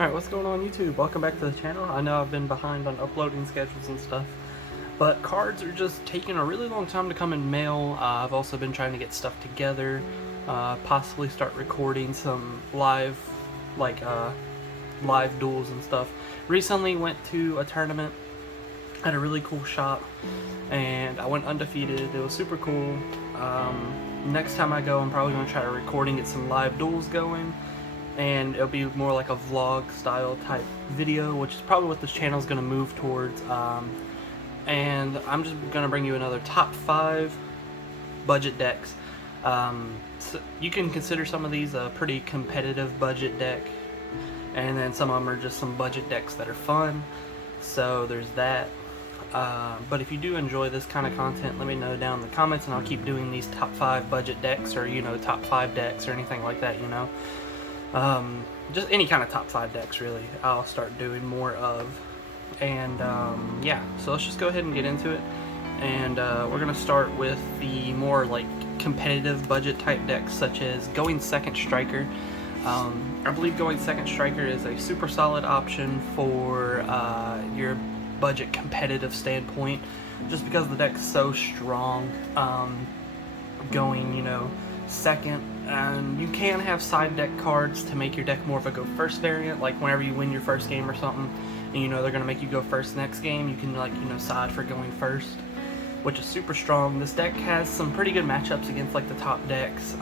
Alright, what's going on YouTube? Welcome back to the channel. I know I've been behind on uploading schedules and stuff, but cards are just taking a really long time to come in mail. I've also been trying to get stuff together, possibly start recording some live duels and stuff. Recently went to a tournament at a really cool shop, and I went undefeated. It was super cool. Next time I go, I'm probably going to try to record and get some live duels going. And it'll be more like a vlog style type video, which is probably what this channel is going to move towards. And I'm just going to bring you another top 5 budget decks. So you can consider some of these a pretty competitive budget deck, and then some of them are just some budget decks that are fun. So there's that. But if you do enjoy this kind of content, let me know down in the comments, and I'll keep doing these top 5 budget decks, or top 5 decks or anything like that, just any kind of top 5 decks really I'll start doing more of. And yeah, so let's just go ahead and get into it. And we're gonna start with the more like competitive budget type decks, such as Going Second Striker. I believe Going Second Striker is a super solid option for your budget competitive standpoint, just because the deck's so strong. Going second, and you can have side deck cards to make your deck more of a go first variant, like whenever you win your first game or something, and they're gonna make you go first next game, you can side for going first, which is super strong. This deck has some pretty good matchups against like the top decks.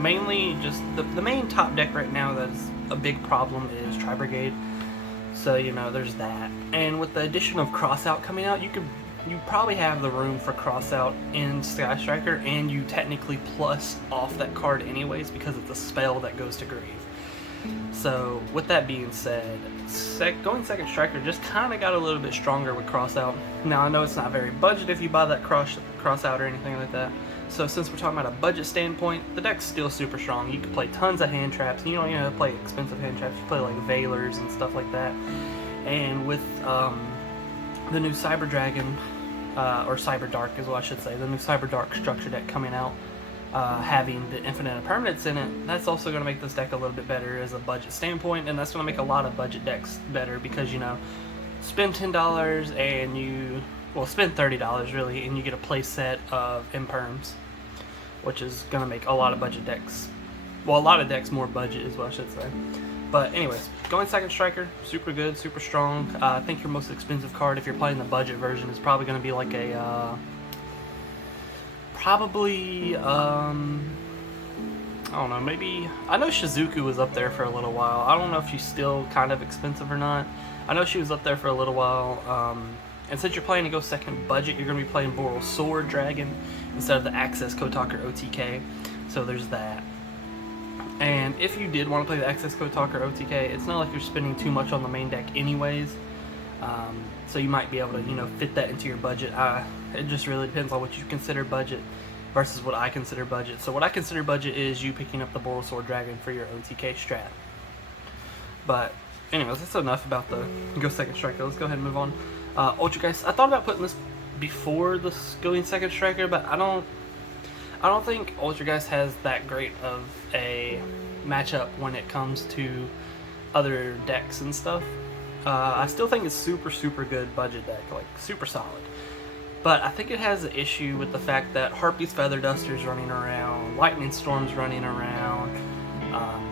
Mainly just the main top deck right now that's a big problem is Tri-Brigade, so there's that. And with the addition of Crossout coming out, you probably have the room for Crossout in Sky Striker, and you technically plus off that card anyways because it's a spell that goes to grave. So with that being said, Going Second Striker just kind of got a little bit stronger with Crossout. Now I know it's not very budget if you buy that Crossout or anything like that. So since we're talking about a budget standpoint, the deck's still super strong. You can play tons of hand traps. You don't even have to play expensive hand traps. You play like Veilers and stuff like that. And with the new Cyber Dragon, or Cyber Dark is what I should say, the new Cyber Dark structure deck coming out, having the Infinite Impermanence in it, that's also going to make this deck a little bit better as a budget standpoint, and that's going to make a lot of budget decks better because, spend $10 and spend $30 really, and you get a play set of Imperms, which is going to make a lot of budget decks, well, a lot of decks more budget is what I should say. But anyways, Going Second Striker, super good, super strong. I think your most expensive card, if you're playing the budget version, is probably going to be like a, I don't know, maybe, I know Shizuku was up there for a little while. I don't know if she's still kind of expensive or not. I know she was up there for a little while. And since you're playing to go second budget, you're going to be playing Boral Sword Dragon instead of the Access Kotalker OTK. So there's that. And if you did want to play the Access Kotalker OTK, it's not like you're spending too much on the main deck anyways. So you might be able to, fit that into your budget. It just really depends on what you consider budget versus what I consider budget. So what I consider budget is you picking up the Boral Sword Dragon for your OTK strat. But anyways, that's enough about the Go Second Striker. Let's go ahead and move on. Ultrageist. I thought about putting this before the Going Second Striker, but I don't think Ultrageist has that great of a matchup when it comes to other decks and stuff. I still think it's super good budget deck, like super solid. But I think it has an issue with the fact that Harpy's Feather Duster's running around, Lightning Storm's running around,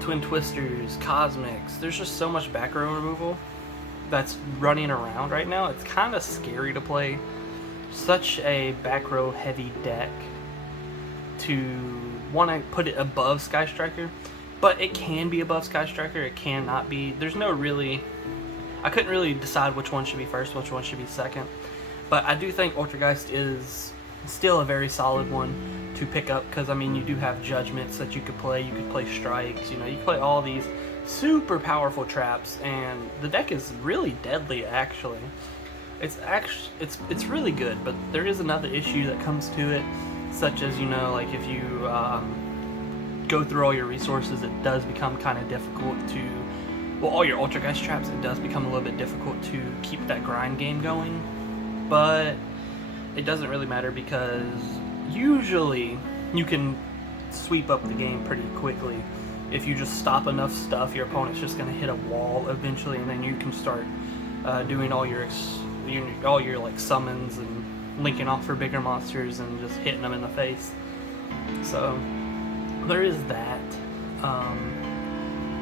Twin Twisters, Cosmics. There's just so much back row removal that's running around right now. It's kind of scary to play such a back row heavy deck to want to put it above Sky Striker, but it can be above Sky Striker, it cannot be. There's no really, I couldn't really decide which one should be first, which one should be second, but I do think Ultrageist is still a very solid one to pick up, because you do have Judgments that you could play Strikes, you can play all these super powerful traps, and the deck is really deadly actually. It's really good, but there is another issue that comes to it, such as, like if you go through all your resources, it does become kind of difficult to, all your Ultrageist traps, it does become a little bit difficult to keep that grind game going. But it doesn't really matter because usually you can sweep up the game pretty quickly if you just stop enough stuff, your opponent's just going to hit a wall eventually, and then you can start doing all your like summons and linking off for bigger monsters and just hitting them in the face. So there is that.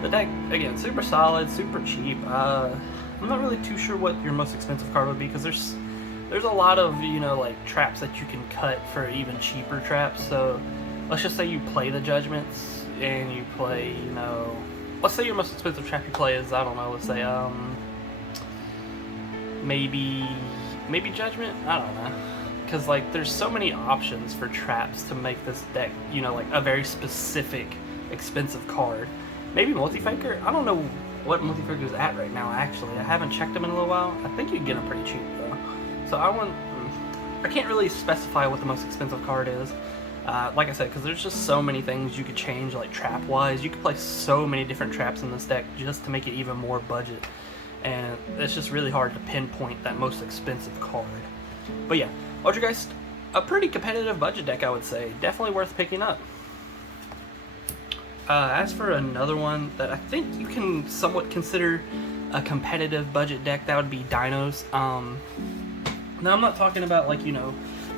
The deck, again, super solid, super cheap. I'm not really too sure what your most expensive card would be, because there's a lot of, you know, like traps that you can cut for even cheaper traps. So let's just say you play the Judgments and you play, you know, let's say your most expensive trap you play is, I don't know, let's say maybe Judgment. I don't know, because like there's so many options for traps to make this deck, you know, like a very specific expensive card. Maybe Multi-Faker. I don't know what Multi-Faker is at right now, actually. I haven't checked them in a little while. I think you can get them pretty cheap though. So I can't really specify what the most expensive card is. Like I said, because there's just so many things you could change, like trap-wise. You could play so many different traps in this deck just to make it even more budget. And it's just really hard to pinpoint that most expensive card. But yeah, Ultrageist, a pretty competitive budget deck, I would say. Definitely worth picking up. As for another one that I think you can somewhat consider a competitive budget deck, that would be Dinos. Now I'm not talking about, like, you know,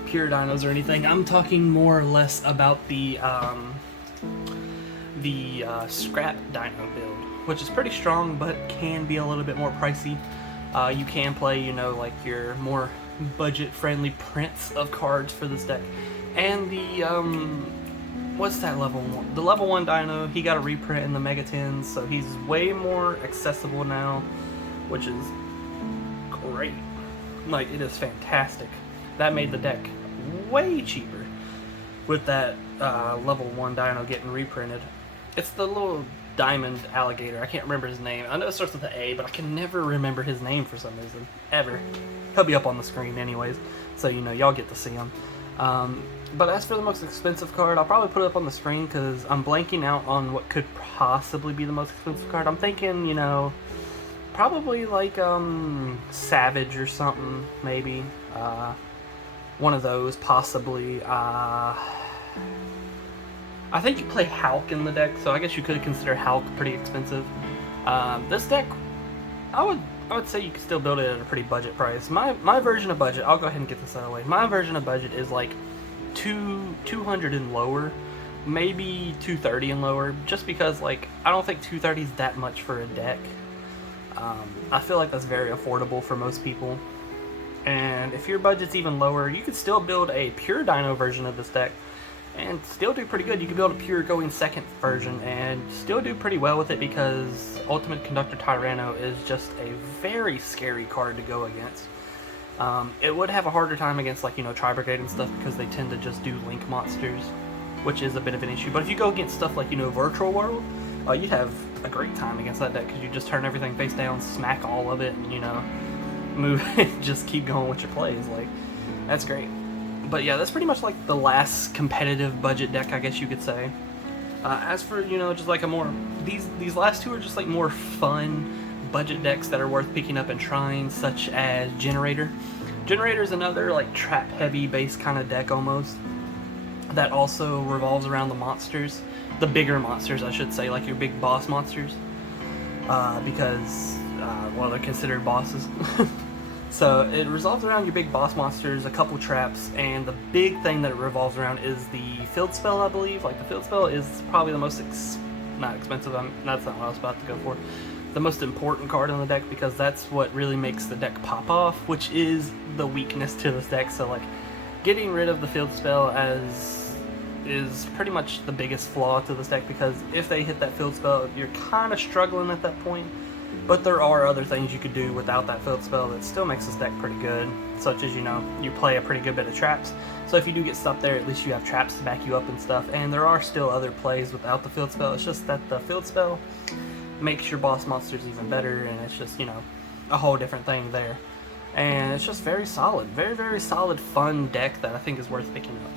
pure Dinos or anything. I'm talking more or less about the scrap Dino build, which is pretty strong but can be a little bit more pricey. You can play, you know, like your more budget-friendly prints of cards for this deck. And the what's that level 1? The level 1 Dino, he got a reprint in the Mega Tins, so he's way more accessible now, which is great. Like, it is fantastic. That made the deck way cheaper with that level 1 Dino getting reprinted. It's the little diamond alligator. I can't remember his name. I know it starts with an A, but I can never remember his name for some reason. Ever. He'll be up on the screen anyways, so, you know, y'all get to see him. But as for the most expensive card, I'll probably put it up on the screen because I'm blanking out on what could possibly be the most expensive card. I'm thinking, you know, probably like Savage or something, maybe. One of those, possibly. I think you play Hulk in the deck, so I guess you could consider Hulk pretty expensive. This deck, I would say you could still build it at a pretty budget price. My version of budget, I'll go ahead and get this out of the way. My version of budget is like 200 and lower, maybe 230 and lower, just because, like, I don't think 230 is that much for a deck. I feel like that's very affordable for most people. And if your budget's even lower, you could still build a pure Dino version of this deck and still do pretty good. You could build a pure going second version and still do pretty well with it, because Ultimate Conductor Tyranno is just a very scary card to go against. It would have a harder time against, like, you know, Tri-Brigade and stuff, because they tend to just do link monsters, which is a bit of an issue. But if you go against stuff like, you know, Virtual World, you'd have a great time against that deck, because you just turn everything face down, smack all of it, and, you know, move and just keep going with your plays. Like, that's great. But yeah, that's pretty much like the last competitive budget deck, I guess you could say. As for, you know, just like a more, these last two are just like more fun budget decks that are worth picking up and trying, such as Generator. Generator is another like trap heavy base kind of deck almost, that also revolves around the monsters, the bigger monsters I should say, like your big boss monsters, because well, they're considered bosses. So it revolves around your big boss monsters, a couple traps, and the big thing that it revolves around is the field spell, I believe. Like, the field spell is probably the most not expensive, that's not what I was about to go for. The most important card on the deck, because that's what really makes the deck pop off, which is the weakness to this deck. So, like, getting rid of the field spell is pretty much the biggest flaw to this deck, because if they hit that field spell, you're kind of struggling at that point. But there are other things you could do without that field spell that still makes this deck pretty good, such as, you know, you play a pretty good bit of traps. So if you do get stuck there, at least you have traps to back you up and stuff. And there are still other plays without the field spell. It's just that the field spell makes your boss monsters even better, and it's just, you know, a whole different thing there. And it's just very solid, very, very solid, fun deck that I think is worth picking up.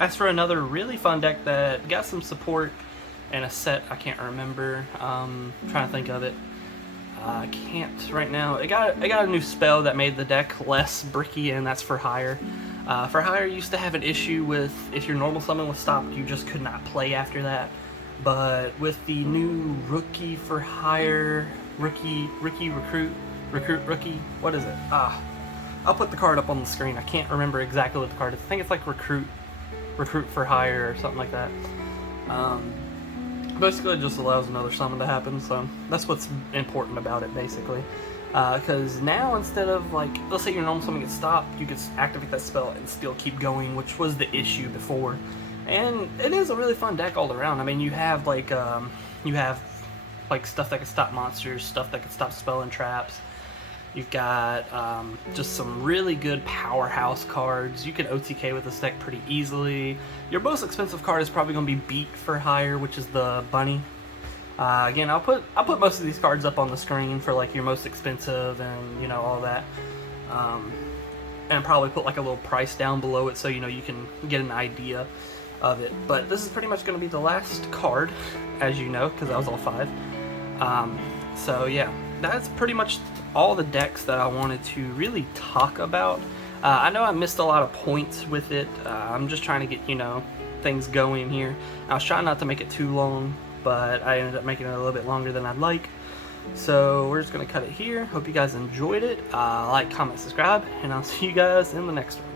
As for another really fun deck that got some support and a set, I can't remember, trying to think of it. I can't right now. It got a new spell that made the deck less bricky, and that's For Hire. For Hire used to have an issue with, if your normal summon was stopped, you just could not play after that. But with the new rookie for hire, rookie recruit, rookie, what is it? I'll put the card up on the screen. I can't remember exactly what the card is. I think it's like recruit for hire or something like that. Basically, it just allows another summon to happen. So that's what's important about it, basically. Because now, instead of, like, let's say your normal summon gets stopped, you can activate that spell and still keep going, which was the issue before. And it is a really fun deck all around. I mean, you have like stuff that can stop monsters, stuff that can stop spell and traps. You've got just some really good powerhouse cards. You can OTK with this deck pretty easily. Your most expensive card is probably going to be Beat for hire, which is the bunny. Again, I'll put most of these cards up on the screen for like your most expensive and you know all that, and probably put like a little price down below it so you know you can get an idea of it. But this is pretty much going to be the last card, as you know, because that was all 5. So yeah, that's pretty much all the decks that I wanted to really talk about. I know I missed a lot of points with it. I'm just trying to get, you know, things going here. I was trying not to make it too long, but I ended up making it a little bit longer than I'd like. So we're just going to cut it here. Hope you guys enjoyed it. Like, comment, subscribe, and I'll see you guys in the next one.